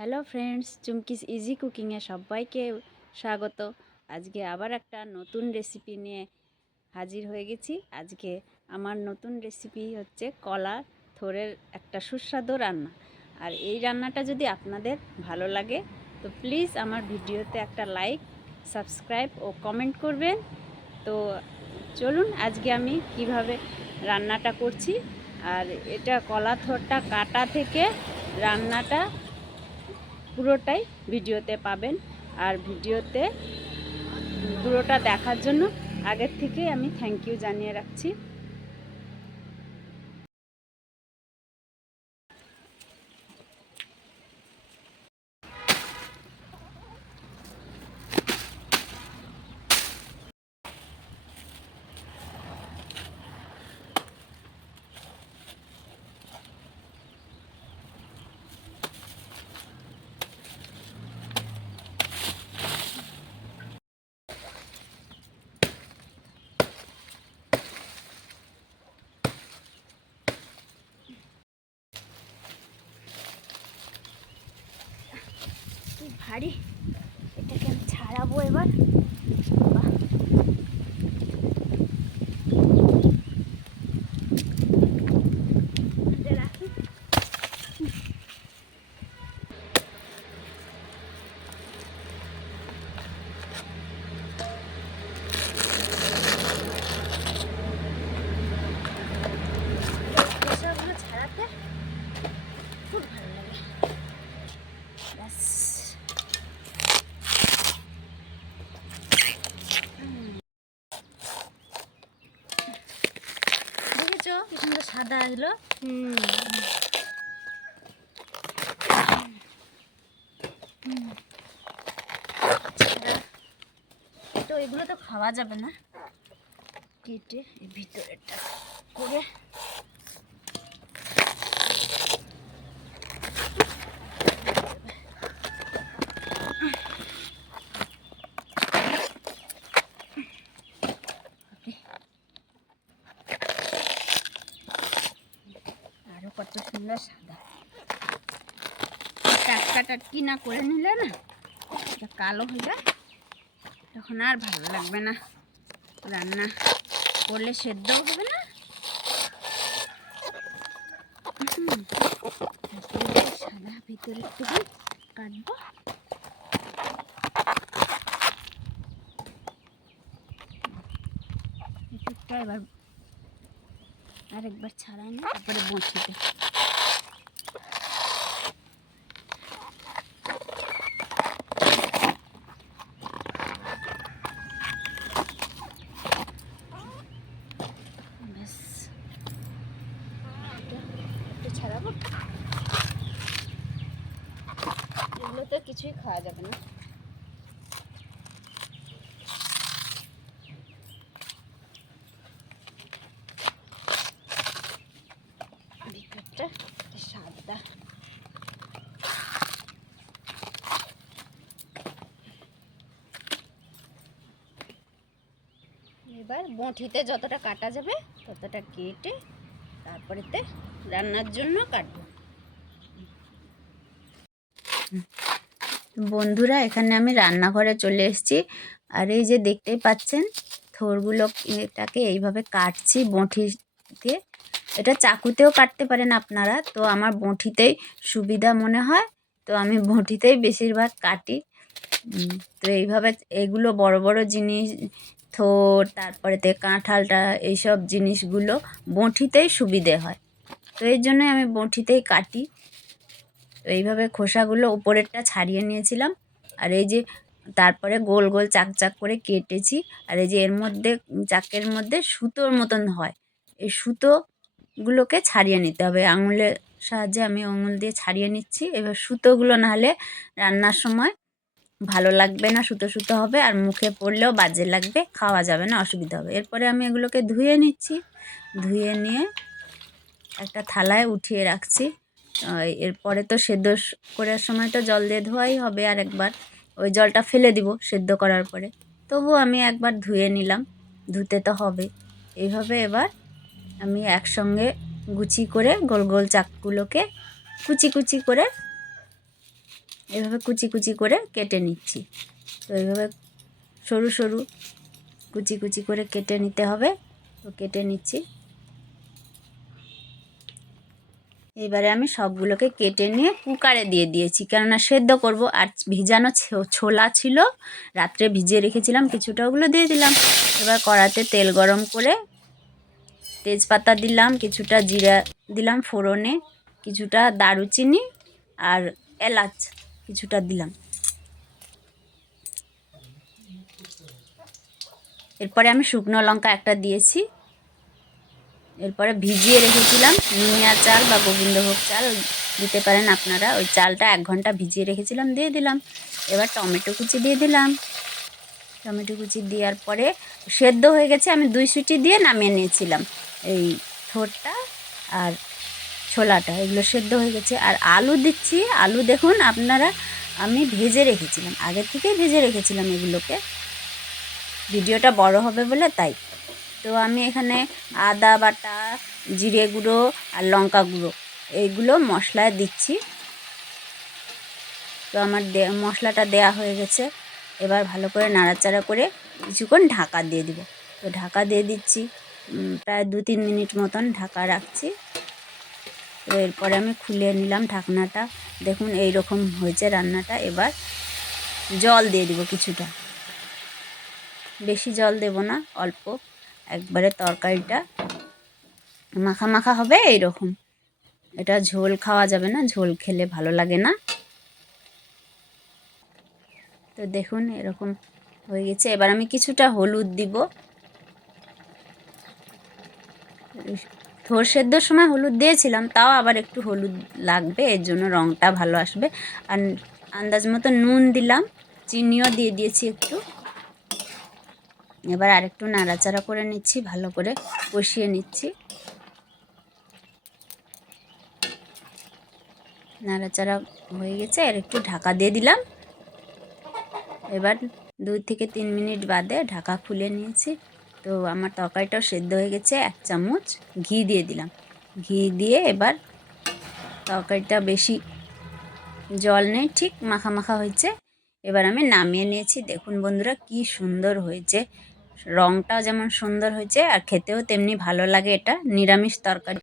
Hello friends, Chumki's easy কুকিংয়ে সবাইকে স্বাগত। আজকে আবার একটা নতুন রেসিপি নিয়ে হাজির হয়ে গেছি। আজকে আমার নতুন রেসিপি হচ্ছে কলা থোড়ের একটা সুস্বাদু রান্না। আর এই রান্নাটা যদি আপনাদের ভালো লাগে তো প্লিজ আমার ভিডিওতে একটা লাইক, সাবস্ক্রাইব ও কমেন্ট করবেন। তো চলুন আজকে আমি কিভাবে রান্নাটা করছি। আর এটা কলা থোড়টা কাটা থেকে রান্নাটা পুরোটাই ভিডিওতে পাবেন। আর ভিডিওতে পুরোটা দেখার জন্য আগের থেকেই আমি থ্যাংক ইউ জানিয়ে রাখছি। ভারী, এটাকে আমি ছাড়াবো এবার। ছাড়াতে খুব ভালো লাগে। ব্যাস, দেখেছো কি সুন্দর সাদা আসলো। তো এগুলো তো খাওয়া যাবে না, কেটে এই ভিতরেরটা করে আরো কত সুন্দর সাদা। টাটকা টাটকি না করে নিলে না কালো হয়ে যায়, তখন আর ভালো লাগবে না, রান্না করলে সেদ্ধও হবে না। সাদা ভিতরে একটু কাটবো। একটুটা এবার আরেকবার ছাড়াই না, তারপরে বঁচিতে ব্যাস একটু ছাড়াবো। এগুলো তো কিছুই খাওয়া যাবে না। ভিতরটা সাদা। এবার বঁঠিতে যতটা কাটা যাবে ততটা কেটে তারপরেতে রান্নার জন্য কাটবো। বন্ধুরা, এখানে আমি রান্নাঘরে চলে এসেছি। আর এই যে দেখতেই পাচ্ছেন থোড়গুলো, এটাকে এইভাবে কাটছি বঁঠি দিয়ে। এটা চাকুতেও কাটতে পারেন আপনারা, তো আমার বঁঠিতেই সুবিধা মনে হয়, তো আমি বঁঠিতেই বেশিরভাগ কাটি। তো এইভাবে এগুলো বড় বড় জিনিস, থোড় তারপরেতে কাঁঠালটা, এইসব জিনিসগুলো বঁঠিতেই সুবিধে হয়, তো এই জন্যই আমি বঁঠিতেই কাটি। তো এইভাবে খোসাগুলো উপরেরটা ছাড়িয়ে নিয়েছিলাম। আর এই যে তারপরে গোল গোল চাক চাক করে কেটেছি। আর এই যে এর মধ্যে চাকের মধ্যে সুতোর মতন হয়, এই সুতোগুলোকে ছাড়িয়ে নিতে হবে। আঙুলের সাহায্যে আমি আঙুল দিয়ে ছাড়িয়ে নিচ্ছি। এবার সুতোগুলো নাহলে রান্নার সময় ভালো লাগবে না, সুতো সুতো হবে, আর মুখে পড়লেও বাজে লাগবে, খাওয়া যাবে না, অসুবিধা হবে। এরপরে আমি এগুলোকে ধুয়ে নিচ্ছি। ধুয়ে নিয়ে একটা থালায় উঠিয়ে রাখছি। এরপরে তো সেদ্ধ করার সময় তো জল দিয়ে ধোয়াই হবে, আর একবার ওই জলটা ফেলে দিব সেদ্ধ করার পরে। তবু আমি একবার ধুয়ে নিলাম, ধুতে তো হবে। এইভাবে এবার আমি একসঙ্গে গুছি করে গোল গোল চাকগুলোকে কুচি কুচি করে এইভাবে কুচি কুচি করে কেটে নিচ্ছি। তো এইভাবে সরু সরু কুচি কুচি করে কেটে নিতে হবে। তো কেটে নিচ্ছি। এবারে আমি সবগুলোকে কেটে নিয়ে কুকারে দিয়ে দিয়েছি, কেননা সেদ্ধ করব। আর ভিজানো ছোলা ছিল, রাত্রে ভিজিয়ে রেখেছিলাম কিছুটা, ওগুলো দিয়ে দিলাম। এবার কড়াতে তেল গরম করে তেজপাতা দিলাম, কিছুটা জিরা দিলাম ফোড়নে, কিছুটা দারুচিনি আর এলাচ কিছুটা দিলাম। এরপরে আমি শুকনো লঙ্কা একটা দিয়েছি। এরপরে ভিজিয়ে রেখেছিলাম নুনিয়া চাল বা গোবিন্দভোগ চাল দিতে পারেন আপনারা, ওই চালটা 1 ঘন্টা ভিজিয়ে রেখেছিলাম, দিয়ে দিলাম। এবার টমেটো কুচি দিয়ে দিলাম। টমেটো কুচি দেওয়ার পরে সেদ্ধ হয়ে গেছে, আমি 2 সিটি দিয়ে নামিয়ে নিয়েছিলাম। এই থোড়টা আর ছোলাটা এগুলো সেদ্ধ হয়ে গেছে। আর আলু দিচ্ছি। আলু দেখুন আপনারা, আমি ভেজে রেখেছিলাম, আগে থেকেই ভেজে রেখেছিলাম এগুলোকে, ভিডিওটা বড় হবে বলে তাই। তো আমি এখানে আদা বাটা, জিরে গুঁড়ো আর লঙ্কা গুঁড়ো এইগুলো মশলায় দিচ্ছি। তো আমার মশলাটা দেয়া হয়ে গেছে। এবার ভালো করে নাড়াচাড়া করে কিছুক্ষণ ঢাকা দিয়ে দিব। তো ঢাকা দিয়ে দিচ্ছি, প্রায় 2-3 মিনিট মতন ঢাকা রাখছি। তো এরপরে আমি খুলে নিলাম ঢাকনাটা। দেখুন এই রকম হয়েছে রান্নাটা। এবার জল দিয়ে দিব কিছুটা, বেশি জল দেব না, অল্প, একবারে তরকারিটা মাখা মাখা হবে এইরকম। এটা ঝোল খাওয়া যাবে না, ঝোল খেলে ভালো লাগে না। তো দেখুন এরকম হয়ে গেছে। এবার আমি কিছুটা হলুদ দিব। থোড় সেদ্ধর সময় হলুদ দিয়েছিলাম, তাও আবার একটু হলুদ লাগবে, এর জন্য রঙটা ভালো আসবে। আর আন্দাজ মতো নুন দিলাম, চিনিও দিয়ে দিয়েছি একটু। এবার আরেকটু নাড়াচাড়া করে নিচ্ছি, ভালো করে কষিয়ে নিচ্ছি। নাড়াচাড়া হয়ে গেছে, আর একটু ঢাকা দিয়ে দিলাম। এবার 2-3 মিনিট বাদে ঢাকা খুলে নিয়েছি। তো আমার তরকারিটাও সেদ্ধ হয়ে গেছে। 1 চামচ ঘি দিয়ে দিলাম। ঘি দিয়ে এবার তরকারিটা বেশি জল নেই, ঠিক মাখা মাখা হয়েছে। এবার আমি নামিয়ে নিয়েছি। দেখুন বন্ধুরা কি সুন্দর হয়েছে, রঙটাও যেমন সুন্দর হয়েছে আর খেতেও তেমনি ভালো লাগে। এটা নিরামিষ তরকারি।